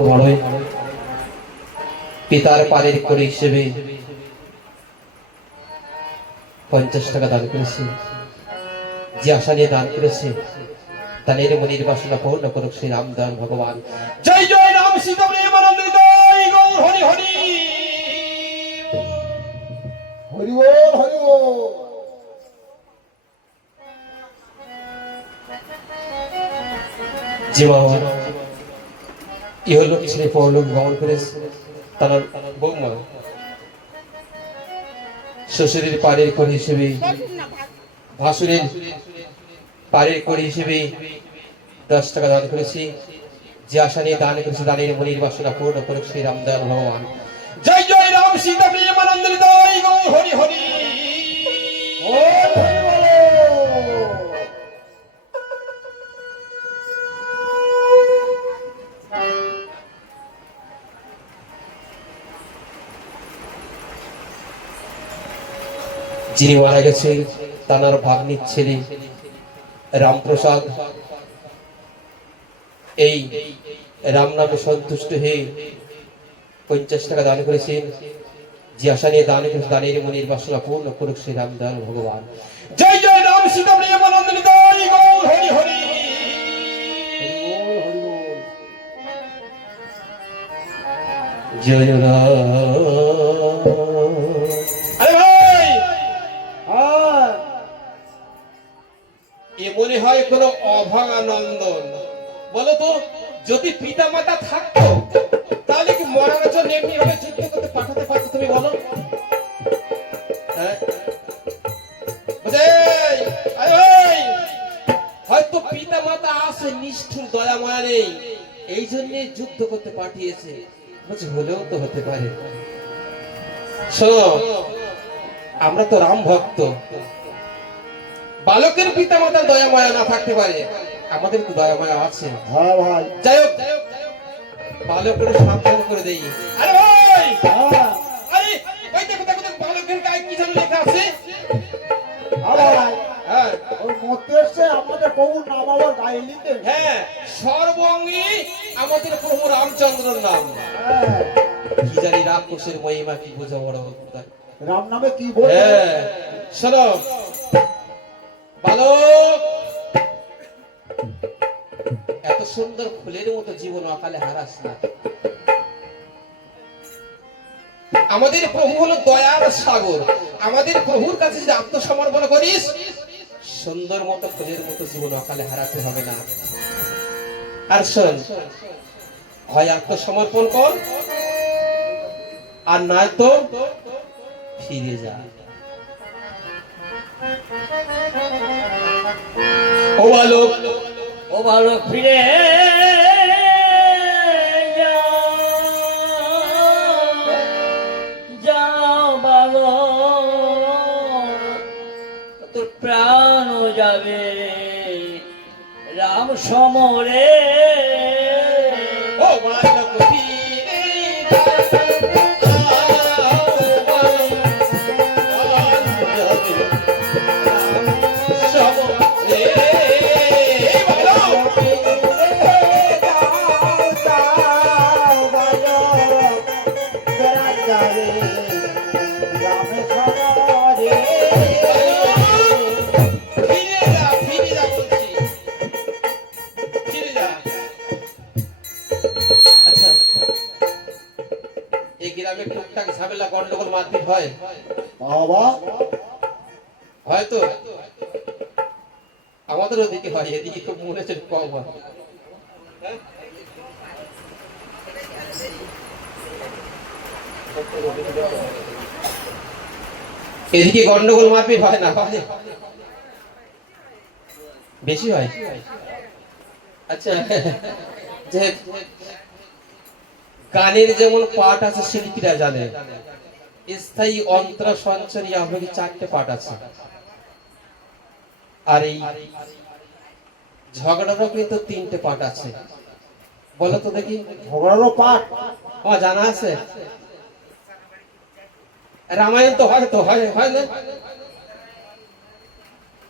বড়ই পিতার পারের করে হিসেবে 50 টাকা দান করেছে। যে আশা নিয়ে দান করেছে দানের মনির বাসনা পূর্ণ করুক শ্রী রামদান ভগবান। জয় জয় রাম সীতা প্রেমানন্দ জয় গৌর হরি হরি হরি বল হরি বল। যে বাবা ইহলোক ছেড়ে পরলোক গমন করেছে তার বৌমা শ্বশুরের পারের করে হিসেবে ভাসুরের পারের করে হিসেবে 10 টাকা দান করেছি। যে আশা নিয়ে দান করেছে দানের মনির বাসনা পূর্ণ করুক শ্রী রামদান ভগবান। জয় জয় রাম সীতা প্রেমানন্দ জয় গৌর হরি হরি যিনি মারা গেছে তার ভাগ্নির ছেলে রামপ্রসাদ এই রাম নামে সন্তুষ্ট হয়ে 50 টাকা দান করেছেন। যে আশা নিয়ে দান করেছে দানের মনির বাসনা পূর্ণ করুক শ্রী রামদান ভগবান। জয় জয় রাম সীতা প্রেমানন্দ জয় গৌর হরি হরি জয় এ মনে হয় কোন অভাঙা নন্দন। বলো তো যদি পিতা মাতা থাকতো তাহলে কি মরার জন্য এমনি ভাবে যুদ্ধ করতে পাঠাতে পারতো? তুমি বলো। হয়তো পিতা মাতা আছে নিষ্ঠুর দয়া মায়া নেই এই জন্য যুদ্ধ করতে পাঠিয়েছে। হলেও তো হতে পারে। শোনো আমরা তো রাম ভক্ত, বালকের পিতা মাতার দয়া মায়া না থাকতে পারে, আমাদের তো দয়া মায়া আছে। হ্যাঁ ভাই। যাই হোক বালকের সাবধান করে দেই। আরে ভাই আরে ওই দেখো দেখো দেখো বালকের গায়ে কি যেন লেখা আছে। হ্যাঁ ওই মধ্যে এসে আমাদের প্রভুর নাম আবার গায়ে লিখে। হ্যাঁ সর্বঙ্গী আমাদের প্রভু রামচন্দ্রের নাম। কি জানি রাক্ষসের মহিমা কি বুঝা বড় রাম নামে কি বলে। হ্যাঁ শোনো বালক এত সুন্দর ফুলের মতো জীবন অকালে হারাস না। আমাদের প্রভু হলো দয়ার সাগর। আমাদের প্রভুর কাছে যদি আত্মসমর্পণ করিস সুন্দর মতো ফুলের মতো জীবন অকালে হারাতে হবে না। আর শোন হয় আত্মসমর্পণ কর আর নয় তো ফিরে যা। ও বালক ফিরে যাও বালক, তোর প্রাণ যাবে রাম সমরে। ও বালক ফিরে যা ঝামেলা গন্ডগোল মারপিট হয় বাবা হয়তো আমাদের ওদিকে হয়, এদিকে খুব মনে হচ্ছে কম হয়। এদিকে গন্ডগোল মারপিট হয় না, হয় বেশি হয়। আচ্ছা যে গানের যেমন পাঠ আছে শিল্পীরা জানে, স্থায়ী অন্তর সঞ্চরী আবেগী 4টে পাঠ আছে। আর এই ঝগড়ারও কিন্তু 3টে পাঠ আছে। বলো তো দেখি ঝগড়ারও পাঠ আমার জানা আছে? রামায়ণ তো হয়, তো হয় হয় না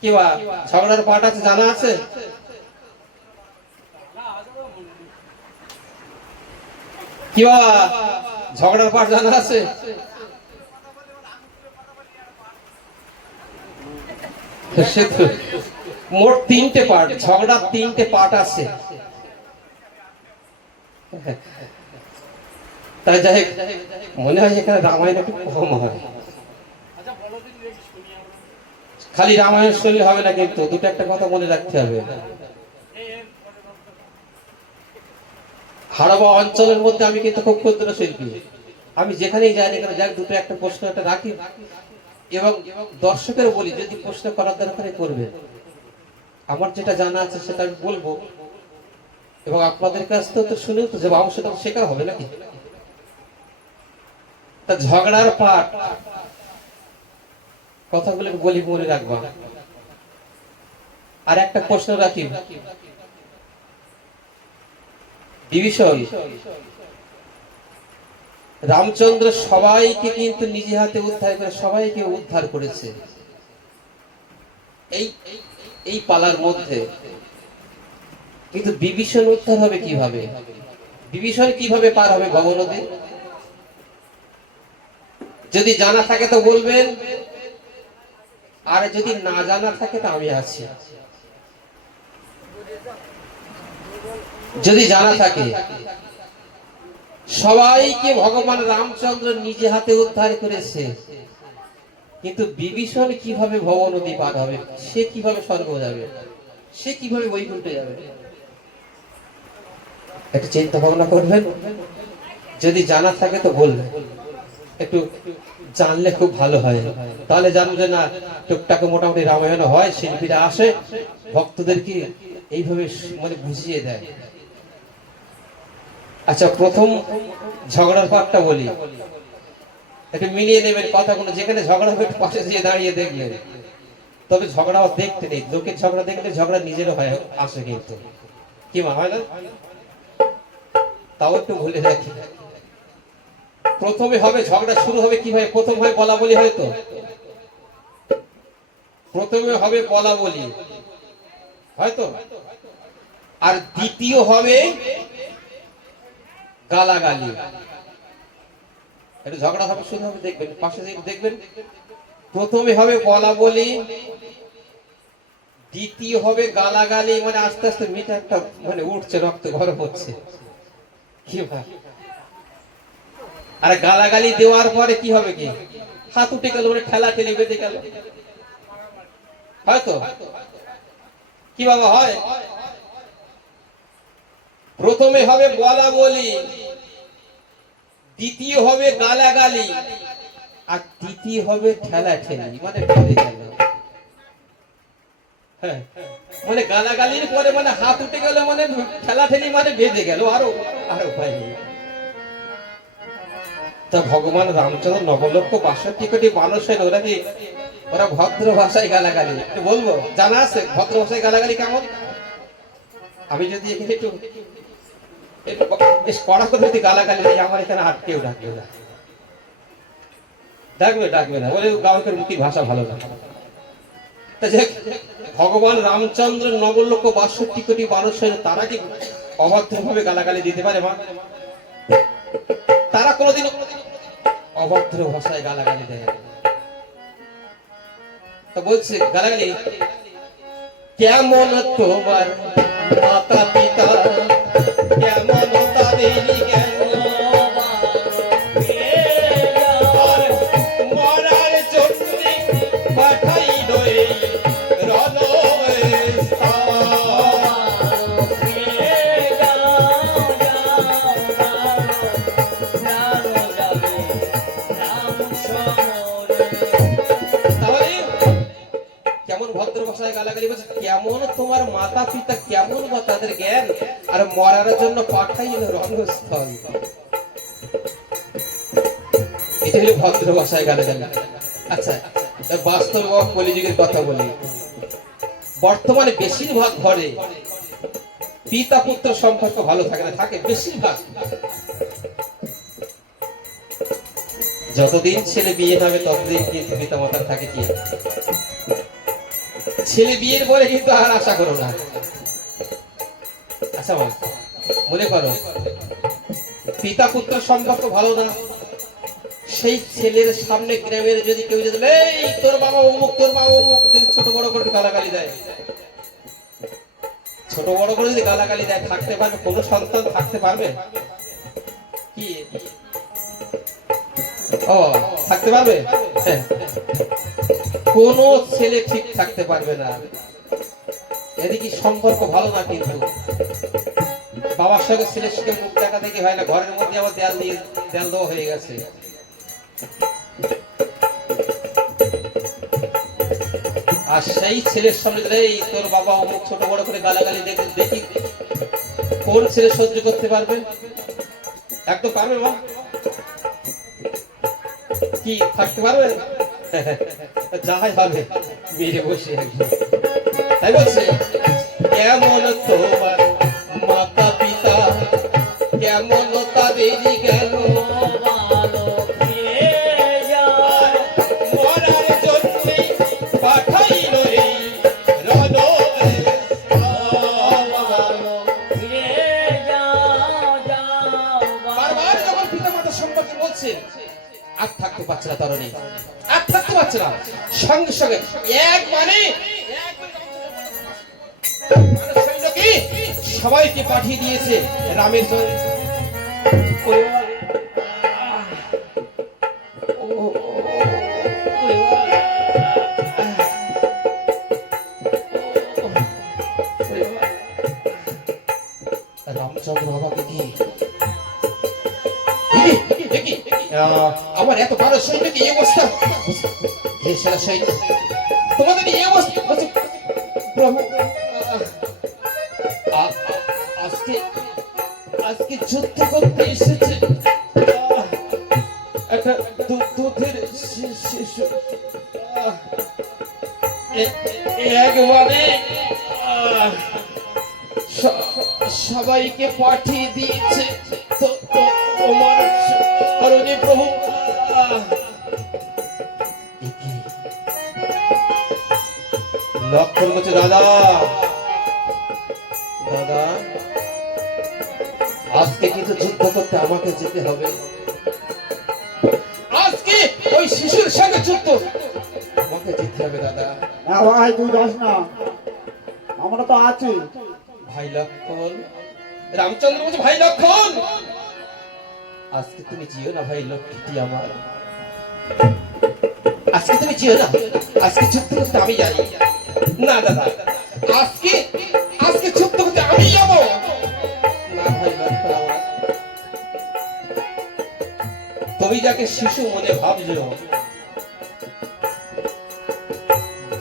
কি বা ঝগড়ার পাঠ আছে, জানা আছে? কি বাবা, ঝগড়ার পাঠ জানা আছে? সে তো মোট 3টে পার্ট, ঝগড়ার 3টে পার্ট আছে। তাই যাই হোক, মনে হয় এখানে রামায়ণ একটু কম হয়। খালি রামায়ণ শুনলে হবে না, কিন্তু দুটো একটা কথা মনে রাখতে হবে। হাড়োয়া অঞ্চলের মধ্যে আমি কিন্তু খুব ক্ষুদ্র শিল্পী। আমি যেখানেই যাই না কেন, যাক দুটো একটা প্রশ্ন একটা রাখি, এবং দর্শকের বলি যদি প্রশ্ন করার দরকার করবে। আমার যেটা জানা আছে সেটা আমি বলবো, এবং আপনাদের কাছ থেকে তো শুনেও তো যে বাবু সেটা শেখা হবে নাকি। তা ঝগড়ার পাঠ কথাগুলো বলি, মনে রাখবা। আর একটা প্রশ্ন রাখি, বিভীষণ রামচন্দ্র সবাইকে কিন্তু নিজে হাতে উদ্ধার করে, সবাইকে উদ্ধার করেছে। এই পালার মধ্যে কিন্তু বিভীষণ উদ্ধার হবে কিভাবে? বিভীষণ কিভাবে পার হবে গঙ্গা নদী? যদি জানা থাকে তো বলবেন, আর যদি না জানা থাকে তো আমি আছি। যদি জানা থাকে, সবাইকে ভগবান রামচন্দ্র নিজে হাতে উদ্ধার করেছে, কিন্তু বিভীষণ কিভাবে ভব নদী পার হবে? সে কিভাবে স্বর্গ যাবে? সে কিভাবে বৈকুণ্ঠে যাবে? একটু চিন্তা ভাবনা করবেন। যদি জানা থাকে তো বলবেন, একটু জানলে খুব ভালো হয়। তাহলে জানবো যে না, টুকটাকে মোটামুটি রামায়ণ হয়, শিল্পীরা আসে ভক্তদেরকে এইভাবে মানে বুঝিয়ে দেয়। আচ্ছা, প্রথম ঝগড়ার পাঠটা বলি, একটু মিলিয়ে নেবেন কথাগুলো। যেখানে ঝগড়া হবে পাশে গিয়ে দাঁড়িয়ে দেখলেন, তবে ঝগড়াও দেখতে নেই। লোকের ঝগড়া দেখলে ঝগড়া নিজেরও হয়, আসে কিন্তু, কি মা হয় না? তাও একটু ভুলে রাখি। প্রথমে হবে ঝগড়া, শুরু হবে কিভাবে? প্রথম হয় বলা বলি, হয়তো প্রথমে হবে বলা বলি, হয়তো, আর দ্বিতীয় হবে গালাগালি। এটা ঝগড়া হবে, শুরু হবে, দেখবেন পাশে দেখবেন। প্রথমে হবে বলা বলি, দ্বিতীয় হবে গালাগালি, মানে আস্তে আস্তে মিটারটা মানে উঠছে, রক্ত গরম হচ্ছে, কি ভাই? আর গালাগালি দেওয়ার পরে কি হবে? কি হাত উঠে গেল, মানে ঠেলা ঠেলি বেঁধে গেল, হয়তো, কি বাবা হয়? প্রথমে হবে বলা বলি, দ্বিতীয় হবে গালাগালি, আর তৃতীয় হবে ঠেলা ঠেলি, মানে বেঁধে গেল। হ্যাঁ, মানে গালাগালির পরে মানে হাত উঠে গেল, মানে ঠেলা ঠেলি, মানে বেঁধে গেল, আরো আরো ভাই। তা ভগবান রামচন্দ্র 9,62,00,000 মানুষ, ওরা কি, ওরা ভদ্র ভাষায় গালাগালি বলবো? জানা আছে ভদ্র ভাষায় গালাগালি কেমন? আমি যদি এখানে একটু বেশ কড়া করে যদি গালাগালি দিই, আমার এখানে আর কেউ ডাকবে না, ডাকবে না, বলে গায়কের মুখের ভাষা ভালো না। তা যে ভগবান রামচন্দ্র 9,62,00,000 মানুষ, তারা কি অভদ্রভাবে গালাগালি দিতে পারে মা? তারা কোনোদিন অভদ্র ভাষায় গালাগালি দেয়? তো বলছে গালাগালি, কেমন তোমার মাতা পিতা, কেমন তাদের জ্ঞান, মরার জন্য পাঠাইল এই কেমন ভদ্র ভাষায় গালাগালি বলছে, কেমন তোমার মাতা পিতা, কেমন বা তাদের জ্ঞান, আর মরার জন্য পাঠাইল রণস্থল। এটা হলো ভদ্র ভাষায় গালাগালি। আচ্ছা, বাস্তব কলিযুগের কথা বলি। বর্তমানে বেশিরভাগ ঘরে পিতা পুত্র সম্পর্ক ভালো থাকে না, থাকে বেশিরভাগ। যতদিন ছেলে বিয়ে হবে ততদিন কিন্তু পিতা মাতার থাকে কি, ছেলে বিয়ের পরে কিন্তু আর আশা করো না। আচ্ছা মনে করো পিতা পুত্র সম্পর্ক ভালো না, সেই ছেলের সামনে গ্রামের যদি কেউ যদি এই তোর বাবা অমুক তোর বাবা অমুক ছোট বড় করে গালাগালি দেয়, ছোট বড় করে যদি গালাগালি দেয়, থাকতে পারবে কোনো সন্তান? থাকতে পারবে কি? ও থাকতে পারবে? হ্যাঁ, কোন ছেলে ঠিক থাকতে পারবে না। এদিকে সম্পর্ক ভালো না, কিন্তু বাবার সঙ্গে ছেলের সঙ্গে মুখ দেখা দেখি হয় না, ঘরের মধ্যে আবার দেয়াল দেওয়া হয়ে গেছে। আর সেই ছেলের সামনে এই তোর বাবা অমুক ছোট বড় করে গালাগালি দেখি কোন ছেলে সহ্য করতে পারবে? একদম পারবে মা? কি থাকতে পারবে? যাহাই হবে মেরে বসে একদম, তাই বলছে কেমন তোমার মাতা পিতা, কেমন তাদের জ্ঞান, ভালো ফিরে যায়, মরার জন্যে পাঠাইল এই রণদেশ। ভালো ফিরে যাও, যাও, বারবার যখন পিতা মাতা সম্পর্কে বলছে, আর থাকতে পারছে না তরুণী, আর থাকতে পারছে না। সঙ্গে সঙ্গে এক মানে সৈন্যকে সবাইকে পাঠিয়ে দিয়েছে রামের জন্য। রামচন্দ্র বাবাকে দিয়ে আমার এত বড় সৈন্যকে এই অবস্থা, সেরা সৈন্য তোমাদের এই অবস্থা আজকে আজকে যুদ্ধ করতে এসেছে একটা দুধের শিশু, একবারে সবাইকে পাঠিয়ে দিয়েছে তো তোমার কারণে প্রভু। লক্ষণ করছে দাদা, দাদা আজকে কিন্তু যুদ্ধ করতে আমাকে যেতে হবে, আজকে ওই শিশুর সঙ্গে যুদ্ধ আমাকে যেতে হবে দাদা। হ্যাঁ ভাই, তুই যাস না, আমরা তো আছি। ভাই লক্ষণ, রামচন্দ্র বলছে ভাই লক্ষণ আজকে তুমি যেও না ভাই লক্ষ্মীটি আমার, আজকে তুমি যেও না, আজকে যুদ্ধ করতে আমি যাই না দাদা, আজকে আজকে যুদ্ধ করতে আমি যাব না ভাই লক্ষণ আমার। তুমি যাকে শিশু মনে ভাবছো,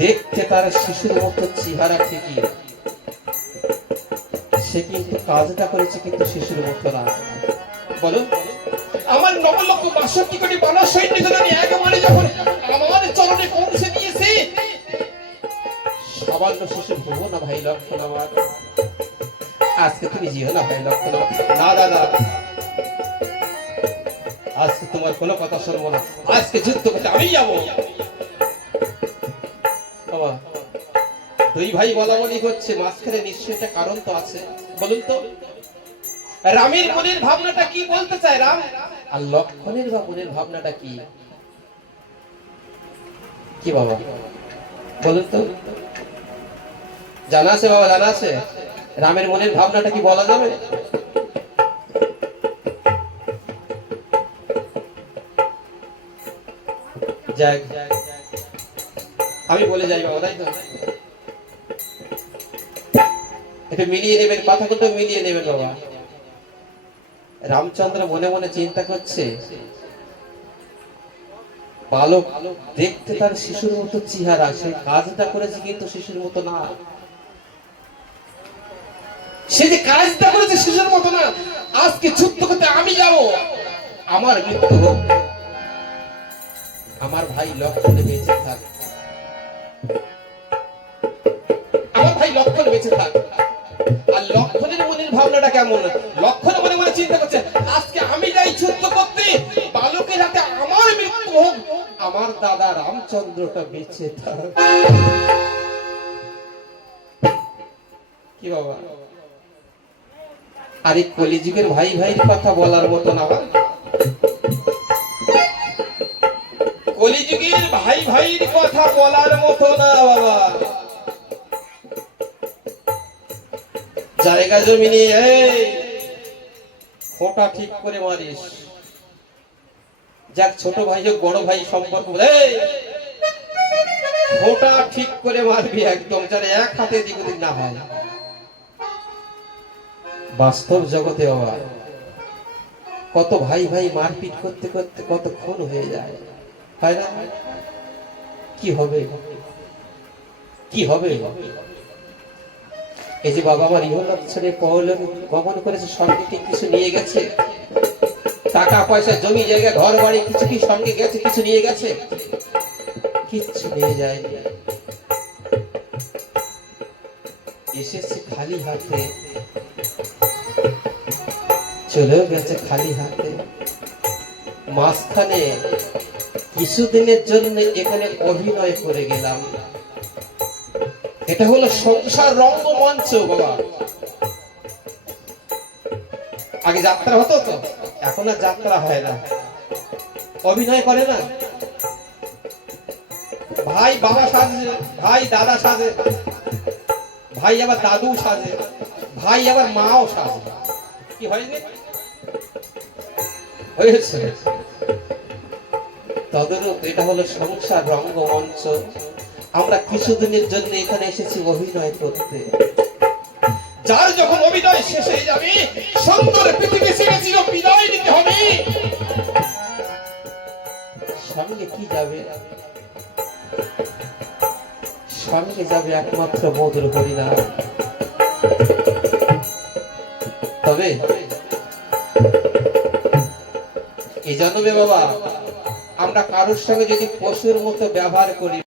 দেখতে তার শিশুর মতো চেহারা ঠিকই, সে কিন্তু কাজটা করেছে কিন্তু শিশুর মতো না। বলো আমার 9,62,000 কোটি বানর সৈনিক আমি একবারে যখন আমার চরণে পৌঁছে দিয়েছি, সামান্য শিশু হবো না ভাই লক্ষণ আমার, আজকে তুমি যেও না ভাই লক্ষণ আমার। না দাদা, আজকে তোমার কোনো কথা শুনবো না, আজকে যুদ্ধ করতে আমি যাবো। বাবা দুই ভাই বলা বলি হচ্ছে, মাঝখানে নিশ্চয়ই একটা কারণ তো আছে, বলুন তো রামের মনের ভাবনাটা কি বলতে চায় রাম, আর লক্ষণের বা মনের ভাবনাটা কি? কি বাবা বলুন তো, জানা আছে বাবা? জানা আছে রামের মনের ভাবনাটা কি বলা যাবে? যাক আমি বলে যাই বাবা, তাই তো একটু মিলিয়ে নেবেন, কথাগুলো মিলিয়ে নেবেন বাবা। রামচন্দ্র মনে মনে চিন্তা করছে, বালক দেখতে তার শিশুর মতো চেহারা, সেই কাজটা করেছে কিন্তু শিশুর মতো না, সে যে কাজটা করেছে শিশুর মতো না। আজকে যুদ্ধ করতে আমি যাব, আমার মৃত্যু হোক, আমার ভাই লক্ষণে বেঁচে থাক, আমার ভাই লক্ষণ বেঁচে থাক। আর লক্ষণের মনের ভাবনাটা কেমন? লক্ষণ মনে মনে চিন্তা করছে, আজকে আমি যাই যুদ্ধ করতে, বালকের হাতে আমার মৃত্যু হোক, আমার দাদা রামচন্দ্রটা বেঁচে থাক। কি বাবা আর এই কলিযুগের ভাই ভাইয়ের কথা বলার মতো না বাবা। কলিযুগের ভাই ভাইয়ের কথা বলার মতো না বাবা। জায়গা জমি নিয়ে এই খোঁটা ঠিক করে মারিস, যাক ছোট ভাই হোক বড় ভাই সম্পর্ক, এই খোঁটা ঠিক করে মারবি একদম, যেন এক হাতে দিক ওদিক না হয়। বাস্তব জগতে বাবা কত ভাই ভাই মারপিট করতে করতে কত খুন হয়ে যায়, হয় না? কি হবে, কি হবে? এই যে বাবা আমার ইহলোক ছেড়ে পরলোক গমন করেছে, সঙ্গে কি কিছু নিয়ে গেছে? টাকা পয়সা জমি জায়গা ঘর বাড়ি কিছু কি সঙ্গে গেছে? কিছু নিয়ে গেছে? কিচ্ছু নিয়ে যায়নি। এসেছে খালি হাতে, চলেও গেছে খালি হাতে। মাঝখানে কিছুদিনের জন্য এখানে অভিনয় করে গেলাম। এটা হলো সংসার রঙ্গমঞ্চ বাবা। আগে যাত্রা হতো তো, এখন আর যাত্রা হয় না, অভিনয় করে না। ভাই বাবা সাজে, ভাই দাদা সাজে, ভাই আবার দাদু সাজে, ভাই আবার মাও সাজে। কি হয়নি? হয়েছে। তদরূপ এটা হলো সংসার রঙ্গমঞ্চ। আমরা কিছুদিনের জন্য এখানে এসেছি অভিনয় করতে। যার যখন অভিনয় শেষ হয়ে যাবে, সুন্দর পৃথিবী ছেড়ে চির বিদায় নিতে হবে। সঙ্গে কি যাবে? সঙ্গে যাবে একমাত্র মধুর হরিনাম। তবে এই জন্যে বাবা আমরা কারোর সঙ্গে যদি পশুর মতো ব্যবহার করি,